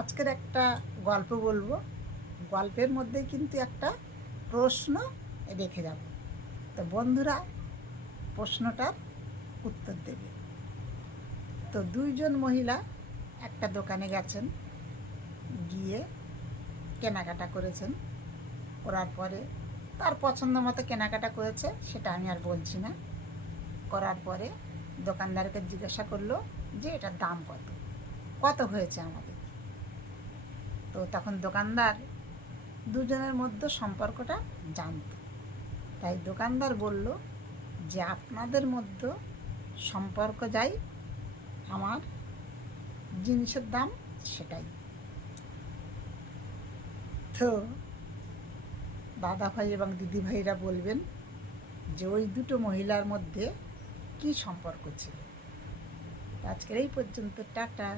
আজকের একটা গল্প বলবো। গল্পের মধ্যে কিন্তু একটা প্রশ্ন রেখে যাব। তো বন্ধুরা প্রশ্নটার উত্তর দেবে। তো দুইজন মহিলা একটা দোকানে গেছেন, গিয়ে কেনাকাটা করেছেন। করার পরে তার পছন্দ মতো কেনাকাটা করেছে, সেটা আমি আর বলছি না। করার পরে দোকানদারকে জিজ্ঞাসা করলো যে এটার দাম কত, কত হয়েছে আমাদের। তো তখন দোকানদার দুজনের মধ্যে সম্পর্কটা জানত। তাই দোকানদার বলল যে আপনাদের মধ্যে সম্পর্ক যাই, আমার জিনিসের দাম সেটাই। তো দাদা ভাই এবং দিদি ভাইরা বলবেন যে ওই দুটো মহিলার মধ্যে কী সম্পর্ক ছিল। আজকের এই পর্যন্ত, টাটা।